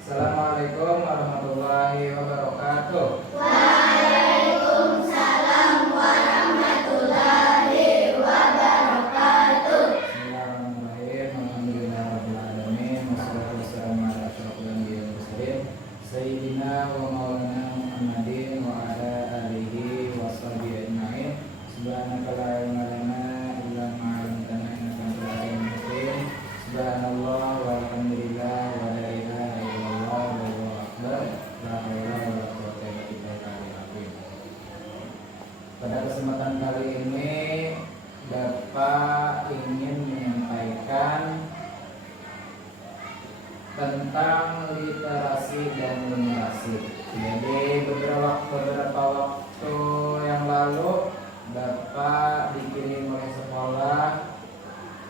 Assalamualaikum warahmatullahi wabarakatuh. Waalaikumsalam warahmatullahi wabarakatuh. Bismillahirrahmanirrahim. Alhamdulillahirabbil alamin. Wassalatu wassalamu ala asyrofil anbiya'i wal mursalin sayyidina wa maulana Muhammadin wa ala alihi wa sahbihi ajmain. Subhanaka la ilma lana illa ma 'allamtana innaka antal alimul hakim. Subhanallah walhamdulillah wa la ilaha illallah wallahu akbar. La haula wala quwwata illa billahil. Pada kesempatan kali ini Bapak ingin menyampaikan tentang literasi dan numerasi. Jadi beberapa waktu yang lalu Bapak dikirim oleh sekolah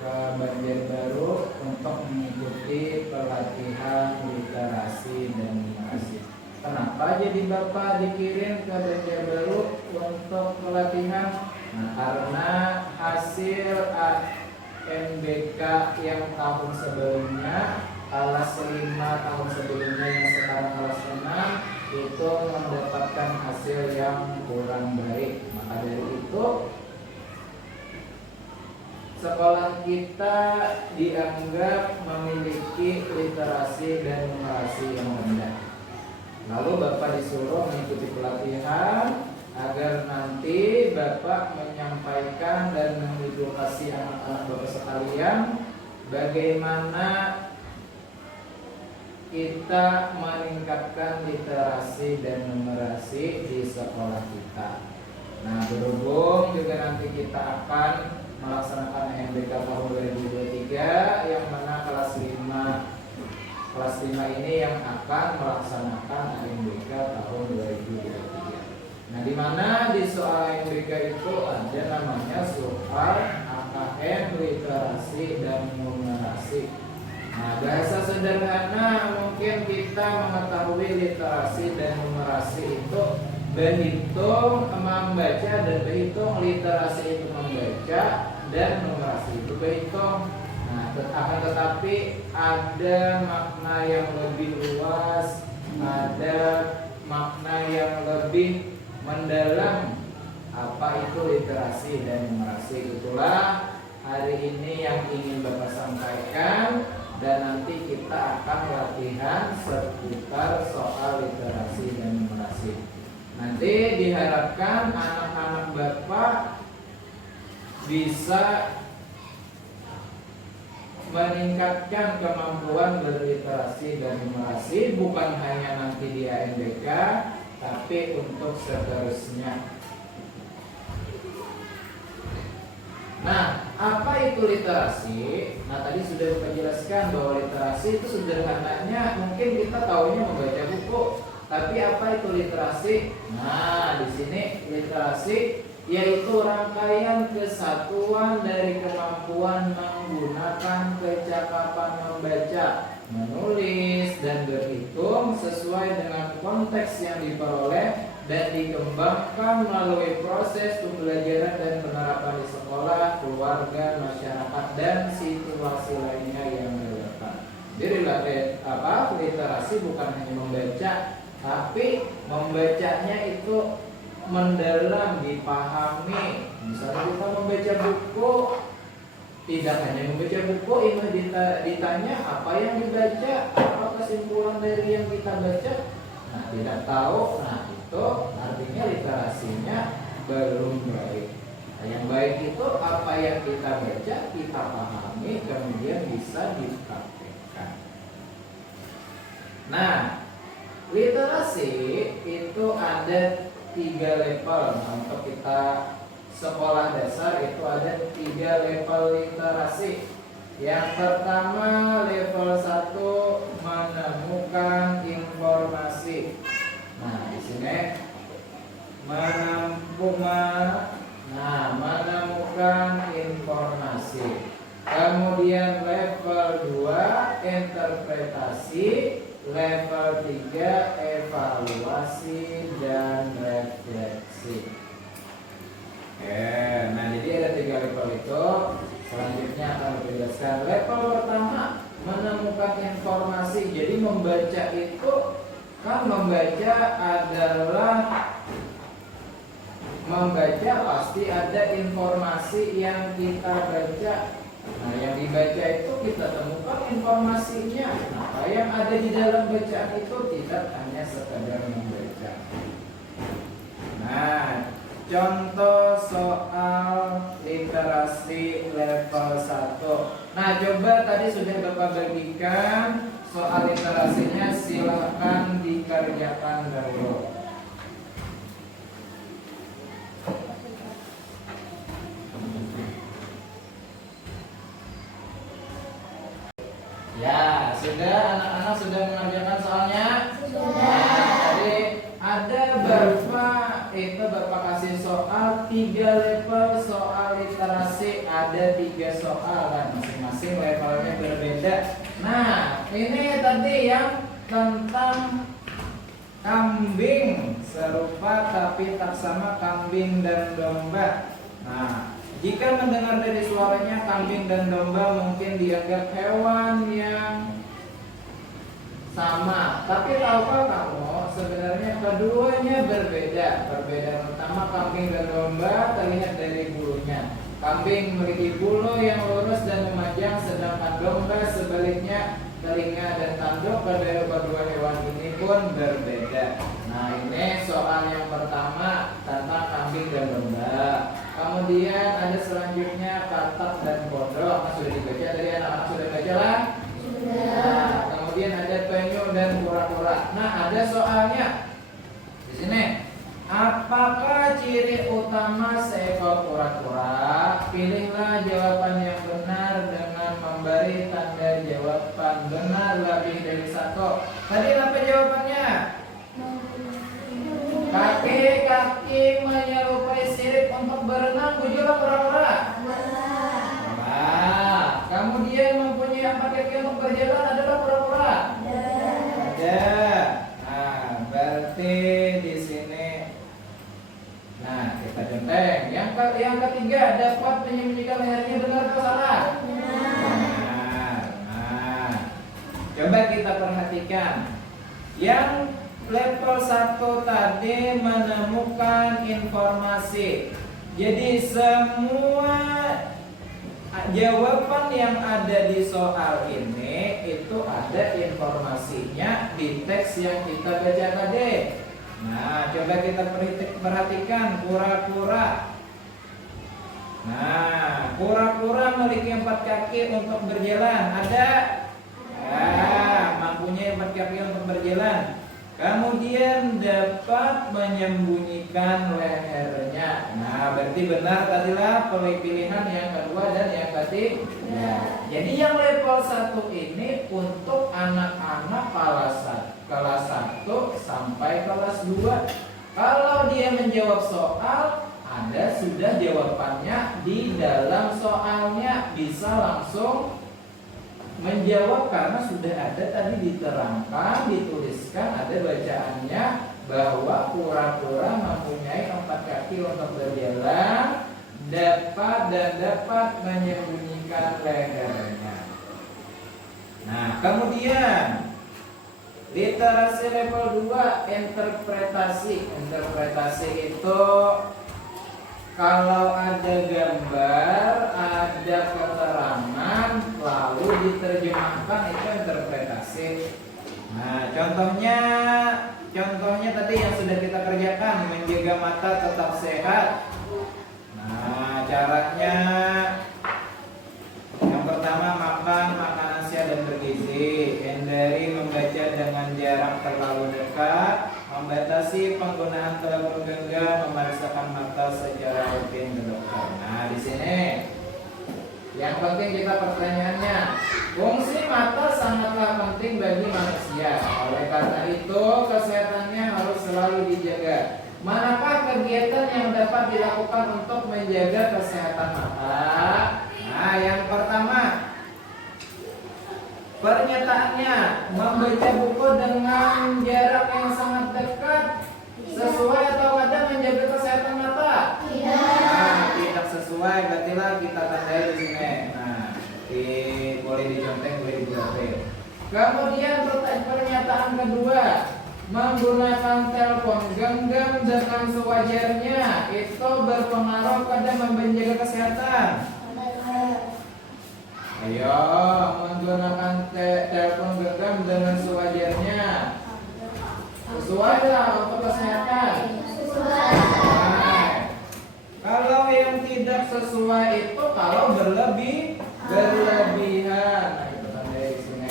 ke Banjarbaru untuk mengikuti pelatihan literasi dan numerasi. Kenapa jadi Bapak dikirim ke Banjarbaru untuk pelatihan? Nah, karena hasil AMBK yang tahun sebelumnya, kelas 5 tahun sebelumnya yang sekarang kelas 6 itu mendapatkan hasil yang kurang baik. Maka dari itu sekolah kita dianggap memiliki literasi dan numerasi yang rendah. Lalu Bapak disuruh mengikuti pelatihan agar nanti Bapak menyampaikan dan mengedukasi anak-anak Bapak sekalian bagaimana kita meningkatkan literasi dan numerasi di sekolah kita. Nah, berhubung juga nanti kita akan melaksanakan MBK tahun 2023 yang mana kelas 5 ini yang akan melaksanakan MBK tahun 2023. Nah, di mana di soal MBK itu ada namanya soal AKM literasi dan numerasi. Nah, bahasa sederhana mungkin kita mengetahui literasi dan numerasi itu berhitung membaca dan berhitung. Literasi itu membaca dan numerasi itu berhitung. Nah, akan tetapi ada makna yang lebih luas, ada makna yang lebih mendalam. Apa itu literasi dan numerasi? Itulah hari ini yang ingin Bapak sampaikan, dan nanti kita akan latihan seputar soal literasi dan numerasi. Nanti diharapkan anak-anak Bapak bisa meningkatkan kemampuan berliterasi dan numerasi, bukan hanya nanti di AMBK, tapi untuk seterusnya. Nah, apa itu literasi? Nah, tadi sudah kita jelaskan bahwa literasi itu sederhananya mungkin kita taunya membaca buku. Tapi apa itu literasi? Nah, di sini literasi yaitu rangkaian kesatuan dari kemampuan menggunakan kecakapan membaca, menulis, dan berhitung sesuai dengan konteks yang diperoleh dan dikembangkan melalui proses pembelajaran dan penerapan di sekolah, keluarga, masyarakat, dan situasi lainnya yang relevan. Jadi literasi bukan hanya membaca, tapi membacanya itu mendalam, dipahami. Misalnya kita membaca buku, tidak hanya membaca buku, ini ditanya apa yang dibaca, apa kesimpulan dari yang kita baca. Nah, tidak tahu. Nah, itu artinya literasinya belum baik. Nah, yang baik itu apa yang kita baca, kita pahami, kemudian bisa dipraktekkan. Nah, literasi itu ada 3 level. Nah, untuk kita sekolah dasar itu ada 3 level literasi. Yang pertama level 1 menemukan informasi. Nah, di sini menemukan informasi. Kemudian level 2 interpretasi, level 3 evaluasi dan refleksi. Nah, jadi ada 3 level itu. Selanjutnya akan menjelaskan level pertama menemukan informasi. Jadi membaca itu kan membaca adalah membaca pasti ada informasi yang kita baca. Nah, yang dibaca itu kita temukan informasinya. Apa yang ada di dalam bacaan itu tidak hanya sekadar membaca. Nah, contoh soal literasi level 1. Nah, coba tadi sudah Bapak bagikan soal literasinya, silahkan dikerjakan dahulu. Ya, sudah anak-anak sudah mengerjakan soalnya? Sudah. Nah, tadi ada Bapak kasih soal 3 level soal literasi, ada 3 soal kan, masing-masing levelnya berbeda. Nah, ini tadi yang tentang kambing, serupa tapi tak sama kambing dan domba. Nah, jika mendengar dari suaranya kambing dan domba mungkin dianggap hewan yang sama. Tapi tahukah kamu sebenarnya keduanya berbeda. Perbedaan utama kambing dan domba terlihat dari bulunya. Kambing memiliki bulu yang lurus dan memanjang, sedangkan domba sebaliknya telinga dan tanduk pada kedua hewan ini pun berbeda. Nah, ini soal yang pertama tentang kambing dan domba. Kemudian ada selanjutnya katak dan kodok. Nah, sudah dibaca dari anak-anak, sudah baca lah? Sudah. Nah, kemudian ada penyu dan kura-kura. Nah, ada soalnya di sini. Apakah ciri utama seekor kura-kura? Pilihlah jawaban yang benar dengan memberi tanda jawaban benar lebih dari 1. Tadi apa jawabannya? Kaki-kaki menyerupai sirip untuk berenang. Bujurlah kura-kura. Nah, kemudian mempunyai 4 kaki untuk berjalan adalah kura-kura. Ada. Nah, berarti di sini. Nah, kita conteng. Yang ketiga, dapat menyembunyikan lehernya, benar atau salah? Benar. Nah, coba kita perhatikan. Yang level 1 tadi menemukan informasi. Jadi semua jawaban yang ada di soal ini itu ada informasinya di teks yang kita baca tadi. Nah, coba kita perhatikan kura-kura. Nah, kura-kura memiliki 4 kaki untuk berjalan. Ada? Mempunyai 4 kaki untuk berjalan. Kemudian dapat menyembunyikan lehernya. Nah, berarti benar tadilah pilihan yang kedua dan yang ketiga. Jadi yang level 1 ini untuk anak-anak kelas 1 sampai kelas 2. Kalau dia menjawab soal, ada sudah jawabannya di dalam soalnya, bisa langsung menjawab karena sudah ada tadi diterangkan, dituliskan, ada bacaannya bahwa kura-kura mempunyai 4 kaki untuk berjalan, dapat menyembunyikan lehernya. Nah, kemudian literasi level 2, interpretasi. Interpretasi itu kalau ada gambar, ada keterangan, lalu diterjemahkan, itu interpretasi. Nah, contohnya tadi yang sudah kita kerjakan, menjaga mata tetap sehat. Nah, caranya yang pertama, makan makanan sehat dan bergizi. Hindari membaca dengan jarak terlalu dekat. Membatasi penggunaan telepon genggam, memeriksakan mata secara rutin ke dokter. Nah, di sini yang penting kita pertanyaannya, fungsi mata sangatlah penting bagi manusia. Oleh karena itu, kesehatannya harus selalu dijaga. Manakah kegiatan yang dapat dilakukan untuk menjaga kesehatan mata? Nah, yang pertama, pernyataannya, membaca buku dengan jarak yang sangat dekat sesuai atau tidak menjaga kesehatan mata? Tidak. Nah, tidak sesuai, berarti kita tandai di sini. Nah, boleh dicontek, boleh digrafir. Kemudian pernyataan kedua, menggunakan telepon genggam dengan sewajarnya itu berpengaruh pada menjaga kesehatan. Ayo, menggunakan telepon genggam dengan sewajarnya sesuai lah untuk kesehatan. Sesuai. Kalau yang tidak sesuai itu kalau berlebihan. Nah, itu tanda di sini.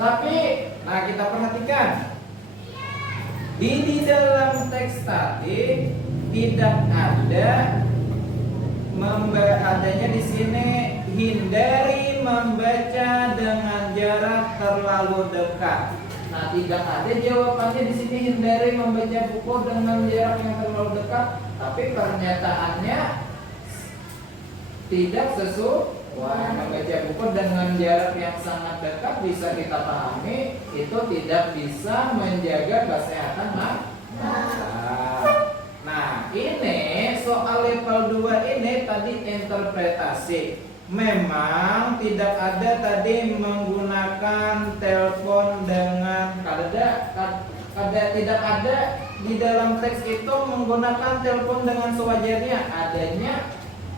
Tapi, kita perhatikan di dalam teks tadi tidak ada adanya di sini hindari membaca dengan jarak terlalu dekat. Nah, tidak ada jawabannya di sini hindari membaca buku dengan jarak yang terlalu dekat, tapi pernyataannya tidak sesuai. Membaca buku dengan jarak yang sangat dekat bisa kita pahami itu tidak bisa menjaga kesehatan mata. Nah, ini soal level 2 ini tadi interpretasi. Memang tidak ada tadi menggunakan telepon dengan tidak ada di dalam teks itu menggunakan telepon dengan sewajarnya. Adanya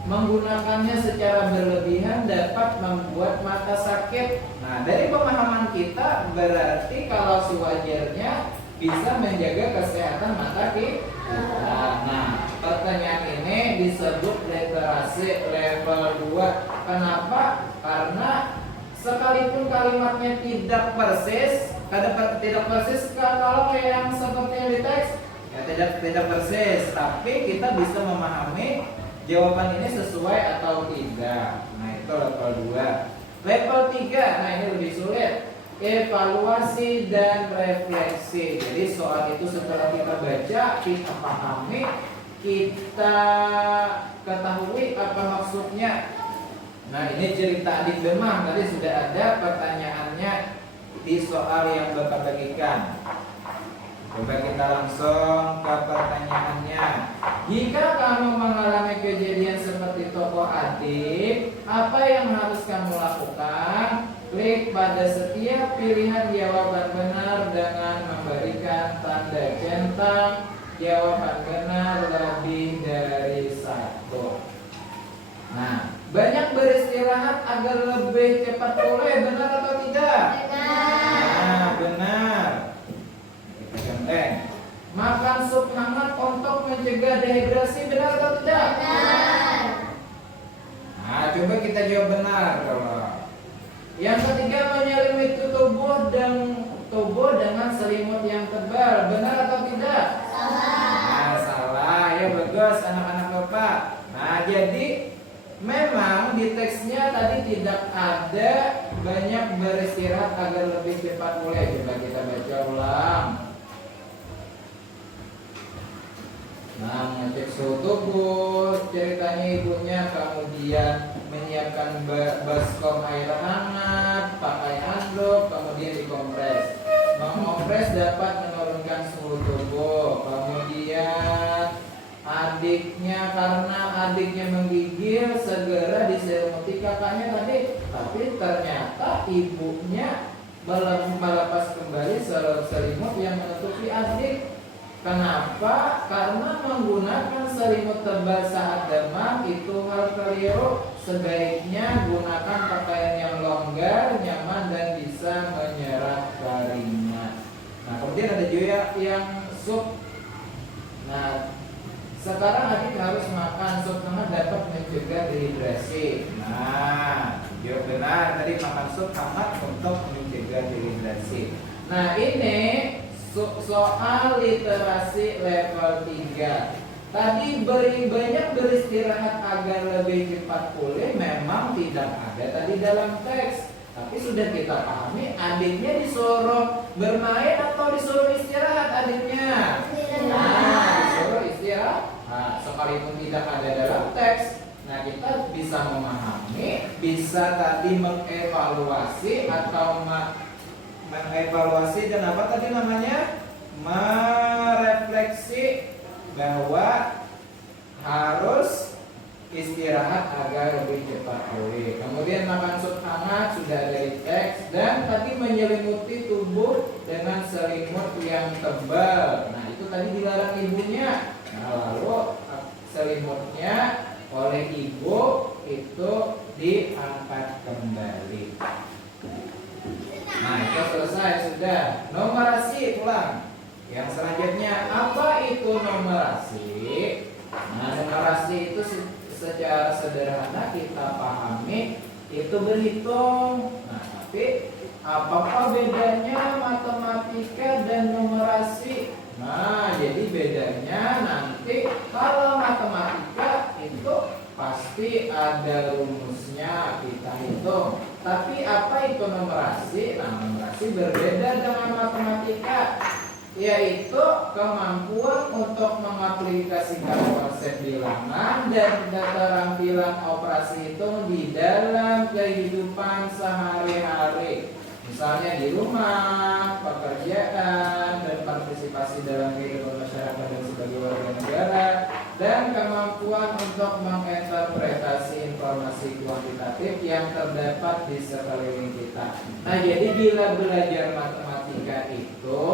menggunakannya secara berlebihan dapat membuat mata sakit. Nah, dari pemahaman kita berarti kalau sewajarnya bisa menjaga kesehatan mata kita. Nah, pertanyaan ini disebut literasi level 2. Kenapa? Karena sekalipun kalimatnya tidak persis, kalau yang seperti yang di teks ya tidak persis, tapi kita bisa memahami jawaban ini sesuai atau tidak. Nah, itu level 2. Level 3, nah ini lebih sulit. Evaluasi dan refleksi. Jadi soal itu setelah kita baca, kita pahami, kita ketahui apa maksudnya. Nah, ini cerita adik demam. Tadi sudah ada pertanyaannya di soal yang Bapak bagikan. Coba kita langsung ke pertanyaannya. Jika kamu mengalami kejadian seperti tokoh adik, apa yang harus kamu lakukan? Klik pada setiap pilihan jawaban benar dengan memberikan tanda centang jawaban benar lebih dari 1. Nah, banyak beristirahat agar lebih cepat pulih, benar atau tidak? Benar. Nah, benar. Kita contek. Makan sup hangat untuk mencegah dehidrasi, benar atau tidak? Benar. Nah, coba kita jawab benar kalau. Yang ketiga, menyelimuti tubuh dengan selimut yang tebal, benar atau tidak? Salah. Nah, salah. Ya bagus anak-anak Bapak. Nah, jadi memang di teksnya tadi tidak ada banyak beristirahat agar lebih cepat pulih. Coba kita baca ulang. Nah, ngecek suhu tubuh, ceritanya ibunya, kemudian menyiapkan baskom air hangat, pakai handuk, kemudian dikompres. Mengompres dapat menurunkan suhu tubuh. Kemudian karena adiknya menggigil, segera diselimuti kakaknya tadi. Tapi ternyata ibunya melepas kembali selimut yang menutupi adik. Kenapa? Karena menggunakan selimut tebal saat demam itu hal keliru. Sebaiknya gunakan pakaian yang longgar, nyaman, dan bisa menyerap keringat. Nah, kemudian ada juga yang sup. Nah, sekarang adik harus makan sup hangat dapat mencegah dehidrasi. Nah, jawab benar. Tadi makan sup hangat untuk mencegah dehidrasi. Nah, ini soal literasi level 3. Tadi banyak beristirahat agar lebih cepat pulih memang tidak ada tadi dalam teks. Tapi sudah kita pahami adiknya disuruh bermain atau disuruh istirahat adiknya. Nah, disuruh istirahat. Nah, sekalipun tidak ada dalam teks, nah kita bisa memahami, bisa tadi mengevaluasi atau mengevaluasi dan apa tadi namanya? Merefleksi bahwa harus istirahat agar lebih cepat pulih. Kemudian makan sup hangat sudah ada di teks, dan tadi menyelimuti tubuh dengan selimut yang tebal. Nah, itu tadi dilarang ibunya. Nah, lalu selimutnya oleh ibu itu diangkat kembali. Nah, itu selesai sudah. Numerasi ulang. Yang selanjutnya, apa itu numerasi? Nah, numerasi itu secara sederhana kita pahami itu berhitung. Nah, tapi apakah bedanya matematika dan numerasi? Nah, jadi bedanya nanti kalau matematika itu pasti ada rumusnya kita hitung. Tapi apa itu numerasi? Nah, numerasi berbeda dengan matematika, yaitu kemampuan untuk mengaplikasikan konsep bilangan dan keterampilan operasi itu di dalam kehidupan sehari-hari. Misalnya di rumah, pekerjaan, dan partisipasi dalam kehidupan masyarakat dan sebagai warga negara, dan kemampuan untuk menginterpretasi informasi kuantitatif yang terdapat di sekeliling kita. Nah, jadi bila belajar matematika itu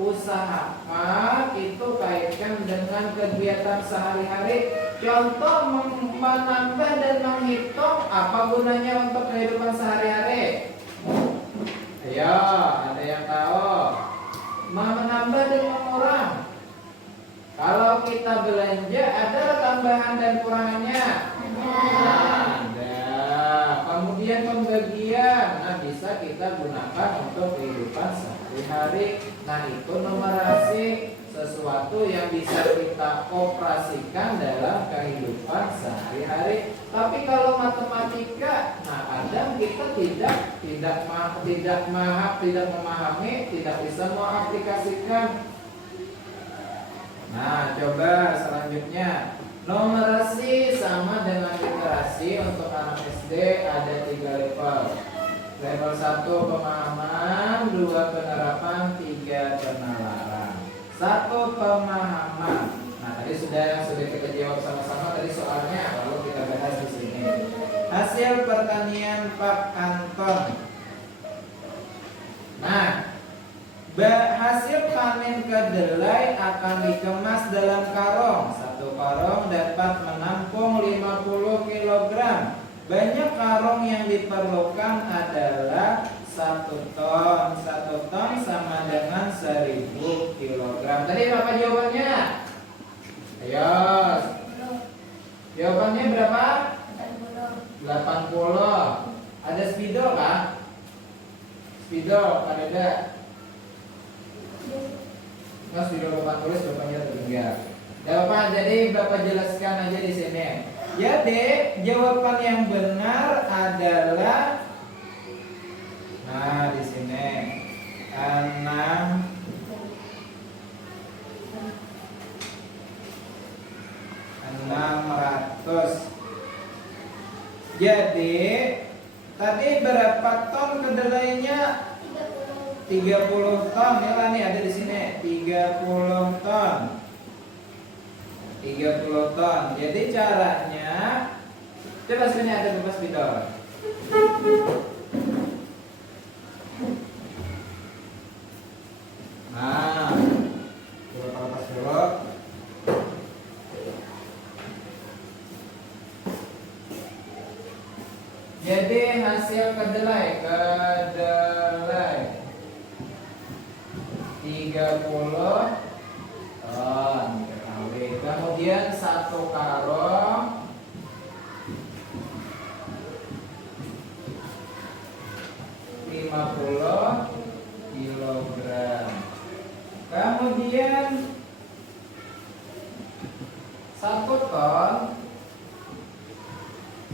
usahakan itu kaitkan dengan kegiatan sehari-hari. Contoh menambah dan menghitung, apa gunanya untuk kehidupan sehari-hari? Ayo, ada yang tahu? Menambah dan mengurang. Kalau kita belanja, ada tambahan dan kurangannya? Ada. Kemudian pembagian, nah bisa kita gunakan untuk kehidupan sehari-hari. Nah, itu numerasi, sesuatu yang bisa kita operasikan dalam kehidupan sehari-hari. Tapi kalau matematika, nah kadang kita tidak memahami, tidak bisa mengaplikasikan. Nah, coba selanjutnya, numerasi sama dengan literasi untuk anak SD ada 3 level. Level 1 pemahaman, 2 penerapan, 3 penalaran. 1 pemahaman. Nah, tadi sudah kita jawab sama-sama tadi soalnya, lalu kita bahas di sini. Hasil pertanian Pak Anton. Nah, hasil panen kedelai akan dikemas dalam karung. 1 karung dapat menampung 50 kg. Banyak karung yang diperlukan adalah 1 ton. 1 ton sama dengan 1000 kg. Tadi berapa jawabannya? Ayo. Jawabannya berapa? 80. Ada spidol kah? Spidol ada? Mas video Bapak tulis, Bapaknya tertinggal. Bapak, jadi Bapak jelaskan aja di sini. Jadi jawaban yang benar adalah, nah di sini 600. Jadi tadi berapa ton kedelainya? 30 ton ya, nih ada di sini 30 ton. 30 ton. Jadi caranya, coba sini ada bekas spidol. Nah, coba lepas dulu. Jadi hasil kedelai 30 ton dikali. Kemudian 1 karung 50 kg. Kemudian 1 ton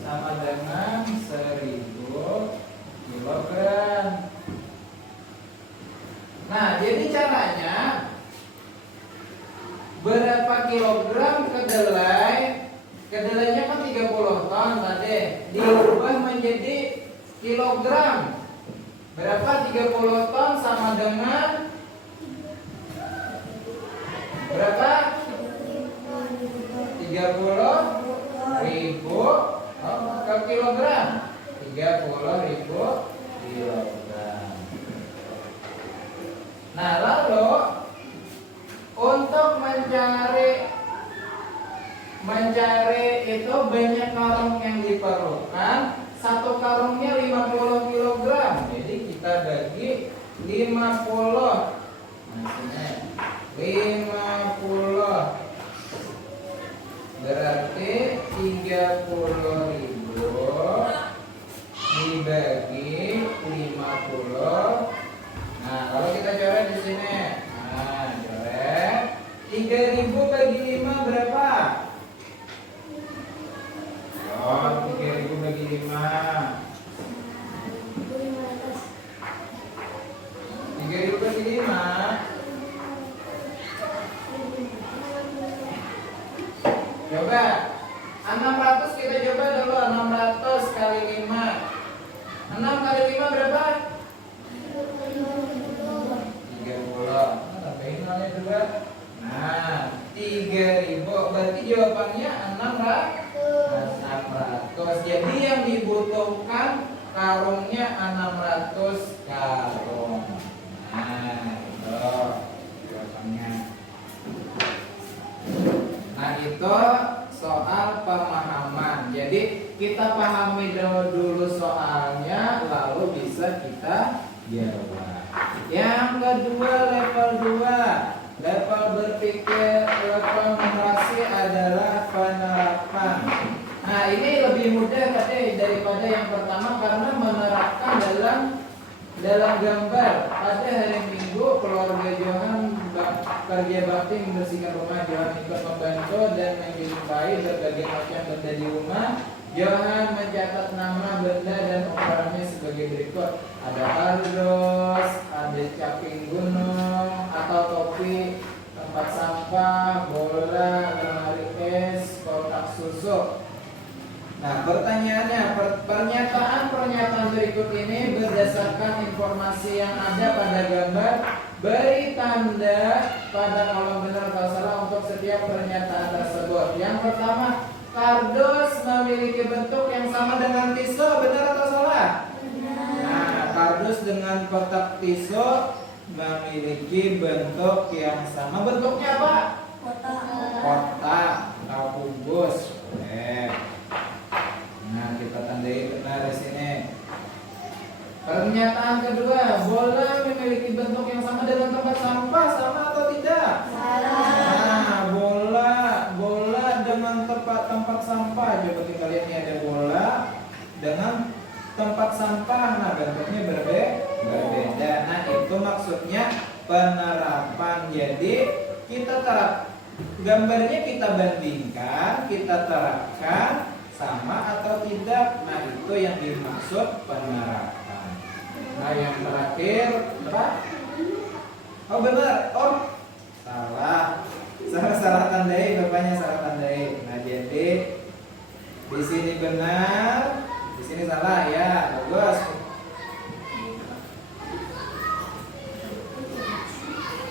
sama dengan 1000 kg. Nah, jadi caranya berapa kilogram kedelai? Kedelainya kan 30 ton tadi, diubah menjadi kilogram. Berapa 30 ton sama dengan berapa? 30.000 kilogram? 30.000 kilogram. Nah, lalu untuk mencari itu banyak karung yang diperlukan. Satu karungnya 50 kilogram. Jadi kita bagi 50. Nah, sini 50 berarti 30.000 dibagi 50. Nah, kalau kita coret di sini. Nah, coret 3.000 bagi 5 berapa? Oh, 3.000 bagi 5. 3.000 bagi 5. Coba 600 kita coba dulu. 600 kali 5. 6 kali 5 berapa? 30. Tambahin nolnya juga. Nah, 3.000 berarti jawabannya 600. Jadi yang dibutuhkan karungnya 600 karung. Nah, itu jawabannya. Nah, itu soal pemahaman. Jadi kita pahami dulu soalnya, lalu bisa kita jawab. Yang kedua, level 2. Level berpikir, level numerasi adalah penerapan. Nah, ini lebih mudah tadi daripada yang pertama karena menerapkan dalam gambar. Pada hari Minggu keluarga Johan kerja bakti membersihkan rumah. Johan ikut membantu dan menjumpai berbagai macam benda di rumah. Johan mencatat nama benda dan ukurannya sebagai berikut. Ada kardus, ada caping gunung atau topi, tempat sampah, bola, lemari es, kotak susu. Nah, pertanyaannya, pernyataan berikut ini berdasarkan informasi yang ada pada gambar. Beri tanda pada kolom benar atau salah untuk setiap pernyataan tersebut. Yang pertama, kardus memiliki bentuk yang sama dengan tisu, benar atau salah? Nah, kardus dengan kotak tisu memiliki bentuk yang sama. Bentuknya apa? Kotak atau kubus. Nah, kita tandai benar di sini. Pernyataan kedua, bola memiliki bentuk yang sama dengan tempat sampah, sama atau tidak? Nah, bola dengan tempat sampah. Coba kita lihat nih, ada bola dengan tempat sampah. Nah, bentuknya berbeda. Nah, itu maksudnya penerapan. Jadi kita gambarnya kita bandingkan, kita terapkan sama atau tidak. Nah, itu yang dimaksud penerapan. Nah, yang terakhir apa? Oh, benar. Oh, salah tandai, bapaknya salah tandai. Nah, jadi di sini benar, di sini salah ya. Bagus.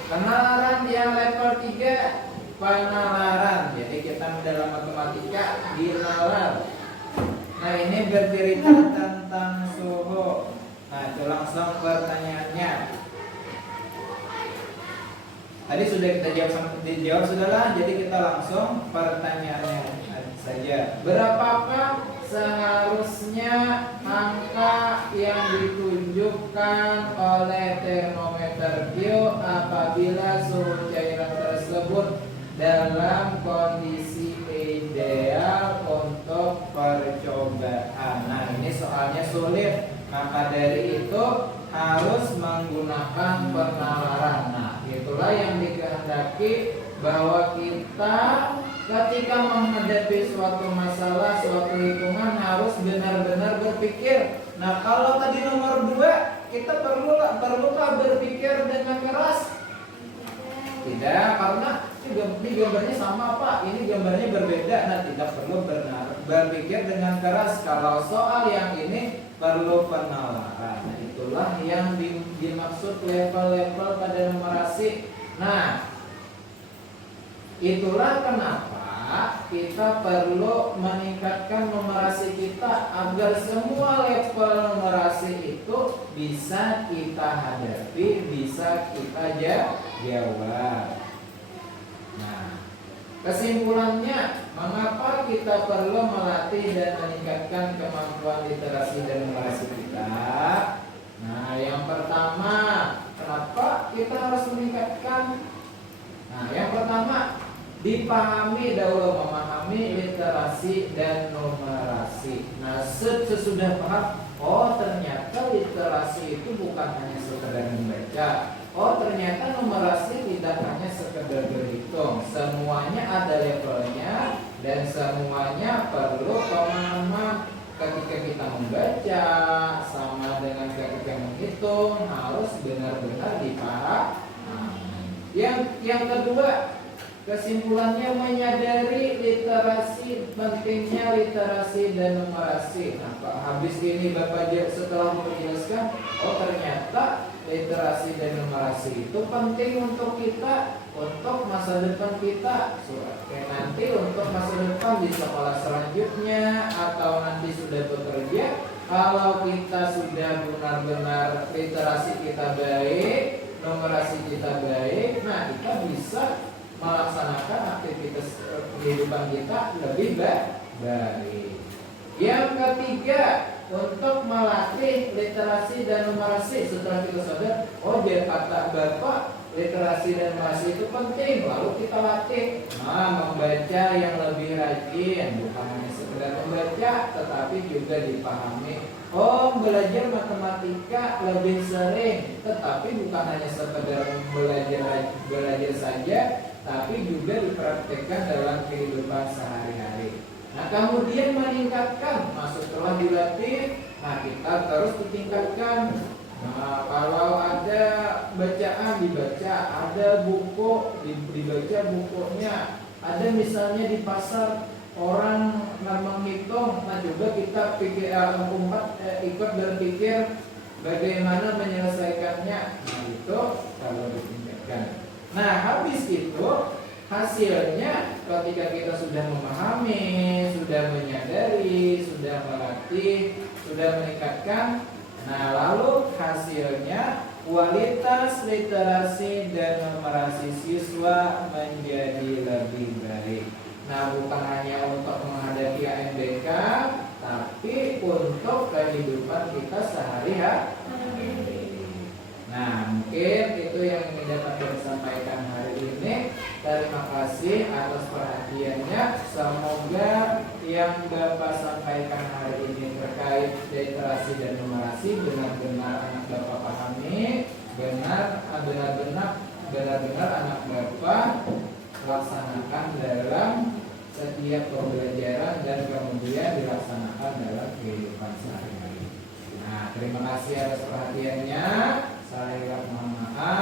Penalaran yang level 3. Penalaran. Jadi kita dalam matematika dinalar. Nah, ini bercerita tentang suhu. Nah, itu langsung pertanyaannya. Tadi sudah kita dijawab sudahlah. Jadi kita langsung pertanyaannya saja. Berapakah seharusnya angka yang ditunjukkan oleh termometer Q apabila suhu cairan tersebut dalam kondisi ideal untuk percobaan? Nah, ini soalnya sulit, maka dari itu harus menggunakan penalaran. Nah, itulah yang dikehendaki bahwa kita ketika menghadapi suatu masalah, suatu hitungan harus benar-benar berpikir. Nah, kalau tadi nomor 2, kita perlukah berpikir dengan keras? Tidak, karena ini gambarnya sama Pak, ini gambarnya berbeda. Nah, tidak perlu berpikir dengan keras. Kalau soal yang ini perlu penalaran. Nah, itulah yang dimaksud level-level pada numerasi. Nah, itulah kenapa kita perlu meningkatkan numerasi kita agar semua level numerasi itu bisa kita hadapi, bisa kita jawab. Nah, kesimpulannya, mengapa kita perlu melatih dan meningkatkan kemampuan literasi dan numerasi kita? Nah, yang pertama, kenapa kita harus meningkatkan? Nah, yang pertama, dipahami dahulu, memahami literasi dan numerasi. Nah, sesudah paham, oh ternyata literasi itu bukan hanya sekedar membaca. Oh ternyata numerasi tidak hanya sekedar berhitung. Semuanya ada levelnya dan semuanya perlu pemahaman. Ketika kita membaca sama dengan ketika menghitung harus benar-benar dipahami. Yang kedua, kesimpulannya menyadari literasi, pentingnya literasi dan numerasi. Nah, habis ini Bapak setelah menjelaskan, oh ternyata literasi dan numerasi itu penting untuk kita, untuk masa depan kita. Nanti untuk masa depan di sekolah selanjutnya atau nanti sudah bekerja, kalau kita sudah benar-benar literasi kita baik, numerasi kita baik, nah kita bisa melaksanakan aktivitas kehidupan kita lebih baik. Yang ketiga, untuk melatih literasi dan numerasi. Setelah kita sadar, oh dia kata Bapak, literasi dan numerasi itu penting, lalu kita latih. Nah, membaca yang lebih rajin, bukan hanya sekedar membaca, tetapi juga dipahami. Oh, belajar matematika lebih sering, tetapi bukan hanya sekedar belajar saja, tapi juga dipraktekkan dalam kehidupan sehari-hari. Nah, kemudian meningkatkan, setelah dilatih, nah kita terus ditingkatkan. Nah, kalau ada bacaan dibaca, ada buku dibaca bukunya, ada misalnya di pasar orang menghitung, nah coba kita ikut berpikir bagaimana menyelesaikannya. Nah, itu kalau ditingkatkan. Nah, habis itu hasilnya ketika kita sudah memahami, sudah menyadari, sudah melatih, sudah meningkatkan, nah lalu hasilnya kualitas literasi dan numerasi siswa menjadi lebih baik. Nah, bukan hanya untuk menghadapi UTBK, tapi untuk kehidupan kita sehari-hari. Nah, mungkin itu yang ingin dapat saya sampaikan hari ini. Terima kasih atas perhatiannya. Semoga yang Bapak sampaikan hari ini terkait literasi dan numerasi benar-benar anak Bapak pahami, benar-benar anak Bapak laksanakan dalam setiap pembelajaran dan kemudian dilaksanakan dalam kehidupan sehari-hari. Nah, terima kasih atas perhatiannya. Saya mohon maaf.